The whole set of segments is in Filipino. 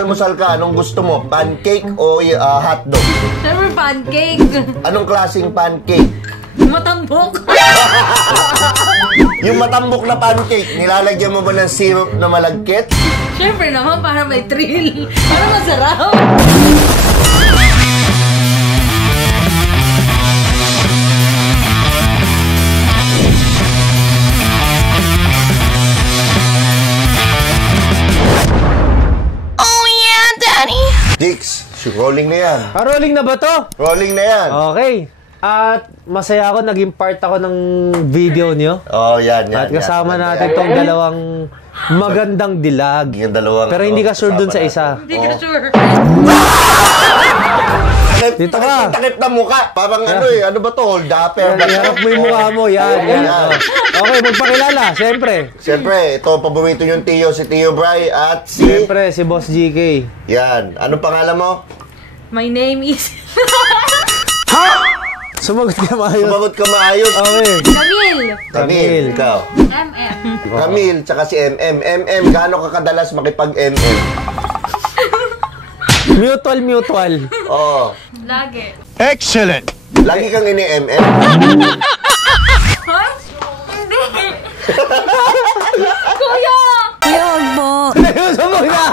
nag-aalmusal ka, anong gusto mo? Pancake o hotdog? Siyempre pancake. Anong klaseng pancake? Matambok. Yung matambok na pancake, nilalagyan mo ba ng syrup na malagkit? Siyempre naman, para may thrill. Para masarap. Oh yeah, Daddy! Dix, rolling na yan. Rolling na ba to? Rolling na yan. Okay. At masaya ako, naging part ako ng video niyo. Oh, yan. At kasama natin tong dalawang magandang dilag. Yung dalawang, pero hindi ka sure dun sa isa. Hindi ka sure. Dito ka. Takip na mukha. Parang ano ba to? Hold upper. Iharap mo yung mukha mo. Yan. Okay, magpakilala. Siyempre, ito, paborito yung Tio, si Tio Bry at si... Siyempre, si Boss GK. Yan. Anong pangalan mo? My name is... Sumagot ka maayos. Okay. Camille. Ikaw. MM. Camille, tsaka si MM. MM, gaano ka kadalas makipag-MM? Mutual. Oo. Lagi. Excellent! Lagi kang ini-MM? Ha? Hindi. Kuya! Kuya, wag mo. Sumog na!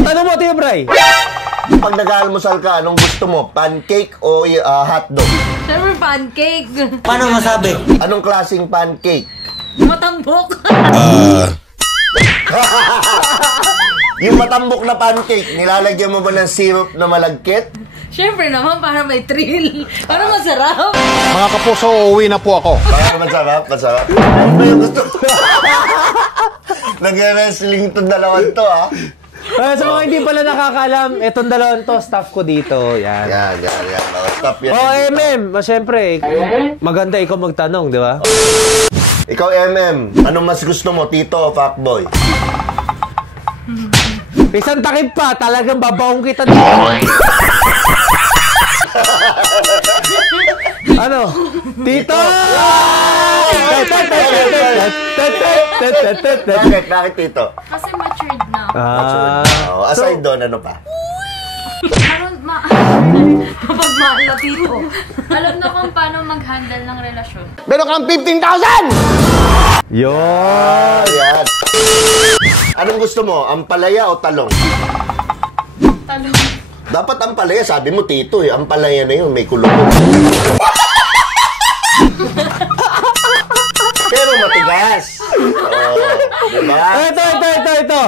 Tanong mo, Tio Bray. Pag nag-aalmusal ka, anong gusto mo? Pancake o hotdog? Siyempre pancake. Paano masabi? Anong klaseng pancake? Matambok. Yung matambok na pancake, nilalagyan mo ba ng syrup na malagkit? Siyempre naman, para may thrill. Para masarap. Mga kapuso, uuwi na po ako. Para masarap. Ano ba yung gusto? Nag-wrestling itong dalawang to, ha? Sa mga hindi pala nakakalam, etong dalawang to, staff ko dito. Yan. Yan. Stop yan. MM, siyempre, maganda ikaw magtanong, di ba? Ikaw, MM, anong mas gusto mo, tito o fuckboy? Isang takip pa, talagang babaong kita dito. Ano? Tito! Bakit tito? Kasi matured na. Aside doon, ano pa? Mapagmahal na tito. Alam na kung paano mag-handle ng relasyon. Meron kang 15,000! Yun! Ayan. Anong gusto mo? Ampalaya o talong? Talong. Dapat ampalaya. Sabi mo, tito, ampalaya na yun. May kulong. Pero matigas. Diba? Ito.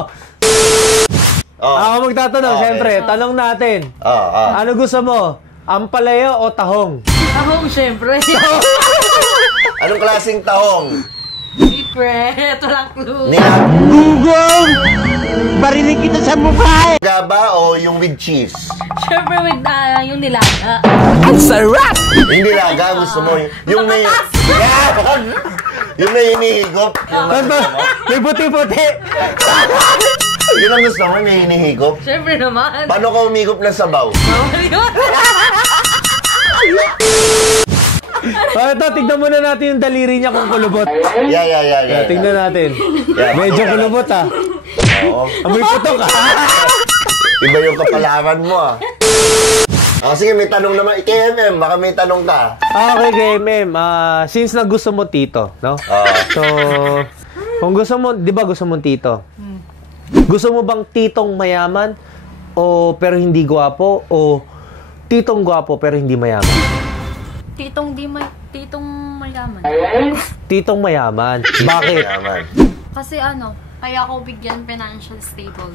Ako magtatanong, siyempre. Tanong natin. Ano gusto mo? Ampalaya o tahong? Tahong, siyempre. Anong klaseng tahong? Secret. Walang clue. Google! Barinig kita sa mukha eh! Gaba o yung with cheese? Siyempre with yung nilaga. Ang sarap! Yung nilaga, gusto mo yung may... Yung may hinihigop. May puti-puti. Yun ang gusto mo, may hinihigop. Siyempre naman. Paano ka umigop ng sabaw? Ito, tignan muna natin yung daliri niya kung kulubot. Yeah. Tignan natin. Yeah. Medyo kulubot, ha? Oo. Amoy putok, ha? Iba yung kapalaran mo, ah. Sige, may tanong naman. KMM, baka may tanong ka. Okay, KMM. Since gusto mo tito, no? So, kung gusto mo, di ba gusto mo tito? Gusto mo bang titong mayaman o pero hindi gwapo o titong gwapo pero hindi mayaman? Titong mayaman. Titong mayaman. Bakit? Kasi kaya ako bigyan financial stable.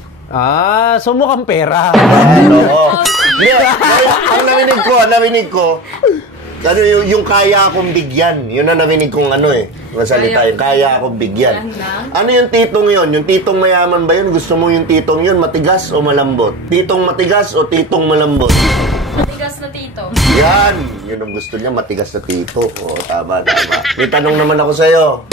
So mukhang pera. Oo. Ang narinig ko, yung kaya akong bigyan. Yun ang narinig kong masalita yung kaya akong bigyan. Ano yung titong yun? Yung titong mayaman ba yun? Gusto mo yung titong yun, matigas o malambot? Titong matigas o titong malambot? Matigas na tito. Yan! Yun ang gusto niya, matigas na tito. Tama. May tanong naman ako sa'yo.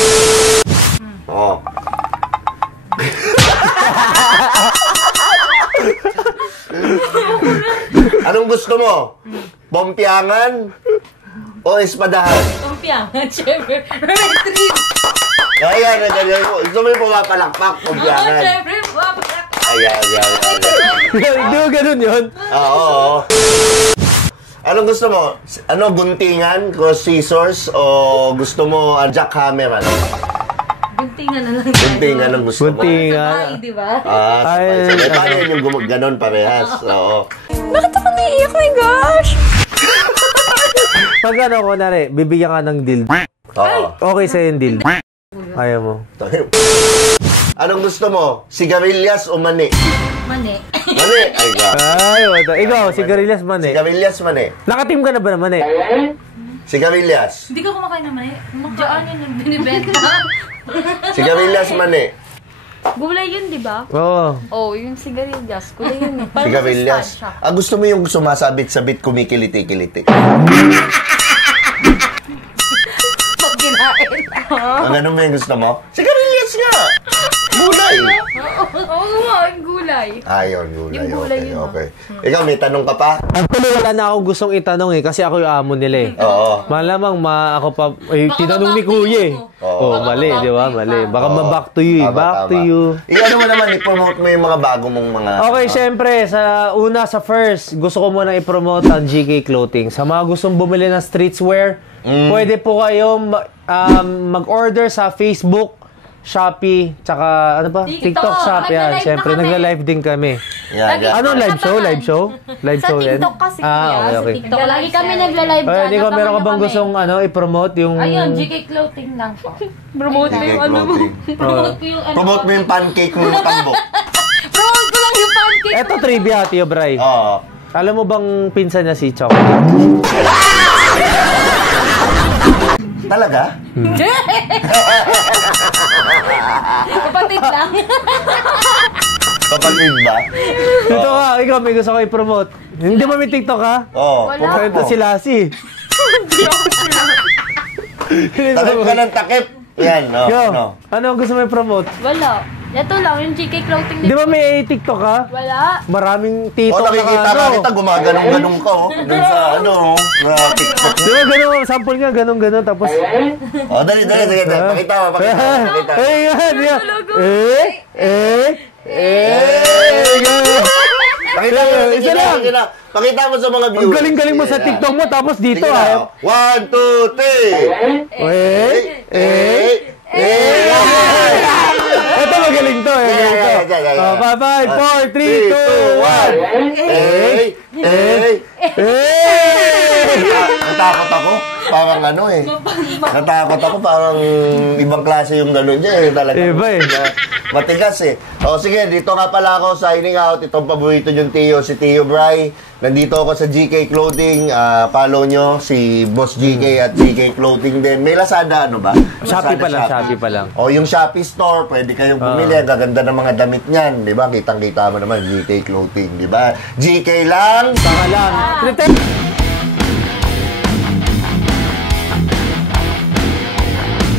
Anong gusto mo? Pompiangan o espadahan? Pompiangan, syempre. May trip. Ayan, ganyan mo. Gusto mo yung pumapalakpak, Oo, kumpiyanan. syempre, wapalak. Ayan. Di ba ganun yun? Oo. Anong gusto mo? Ano, guntingan, cross scissors, o gusto mo jackhammer? Ano? Guntingan na lang. Guntingan ang gusto mo. Sabay, di ba? Sabay. Paano yun yung ganon parehas? Oo. Bakit ako naiiyak? Oh my gosh! Pag ano ko, nari, bibigyan ka ng deal. Oo. Okay sa'yo yung deal. Ayaw mo. Anong gusto mo? Sigarilyas o mani? Mani. Mani! Ay, ka. Ay, wala. Ikaw, sigarilyas man eh. Sigarilyas mani. Nakatim ka na ba naman eh? Sigarilyas. Hindi ka kumakain ng mani. Diyan yun yung binibenta. Sigarilyas mani. Gulay yun, di ba? Oo. Oh, yung sigarilyas. Gulay yun. Sigarilyas. Gusto mo yung sumasabit-sabit, kumikiliti-kiliti. Pag kinain. Ano mo yung gusto mo? Sigarilyas nga! Gulay! Oo nga, yung gulay. Ayun, gulay. Yung gulay Okay, yun, okay. Ikaw, may tanong ka pa? Actually, wala na akong gustong itanong eh, kasi ako yung amo nila eh. Oo. Malamang ako pa, eh, Baka tinanong ni ma-back to Kuya eh. you. Oo. Oh, mali, di ba? Mali. Baka ma-back to you eh. Tama, Back to tama. you. Ano mo naman, i-promote mo yung mga bago mong mga... Okay, syempre, sa first, gusto ko muna i-promote ang GK Clothing. Sa mga gustong bumili ng streetswear, pwede po kayong mag-order sa Facebook, Shopee, tsaka ano ba? TikTok. TikTok Shop yan. Nagla-live Syempre, na kami. nagla-live din kami. Yan, yan. Ano, live show? Live show? Live Sa show yan? TikTok kasi Ah, kuya, okay, sa okay. TikTok. Lagi kami nagla-live dyan. Hindi ko, meron ka bang Kami. gustong i-promote yung... Ayun, GK Clothing lang po. Promote mo GK yung ano mo. Clothing. Promote ko yung ano. Promote mo yung pancake mo ng tambok. Promote ko lang yung pancake. Eto trivia, Tio Bray. Oo. Alam mo bang pinsan niya si Chok? Talaga? Kapatid lang. Kapatid ba? Ito ka, ikaw may gusto ko i-promote. Hindi mo may TikTok ha? Oo. Wala. promote Ito mo. si Lassie. Takip ka ng takip. Yan, no. Yo, no. ano ang gusto mo i-promote? Wala. Ito lang, yung GK Clothing. Di ba may TikTok ka? Wala. Maraming O, TikTok nakikita ka kita, gumaganong-ganong ka, oh. Doon sa, sa TikTok. Di ba ganun, sample nga, ganun, tapos... O, dali. Pakita mo. Eh, yan, yan. Pakita mo, Isa lang. Pakita mo sa mga Ang viewers. galing-galing mo sa TikTok mo, tapos dito Sige ah. na. 1, 2, 3. Ito magaling to eh. Yeah. 5, 4, 3, 2, 1. Natakot ako. Parang ano eh. Natakot ako. Parang ibang klase yung gano'n niya eh. Talaga. Iba eh. Matigas eh. O sige, dito nga pala ako signing out. Itong paborito yung Tio, si Tio Bray. Nandito ako sa GK Clothing. Follow nyo si Boss GK at GK Clothing din. May Lazada ano ba? Shopee Lazada, pa lang. O yung Shopee store, pwede kayong bumili. Ang gaganda ng mga damit niyan. Di ba? Kitang-kita mo naman GK Clothing. Di ba? GK lang. Saka lang.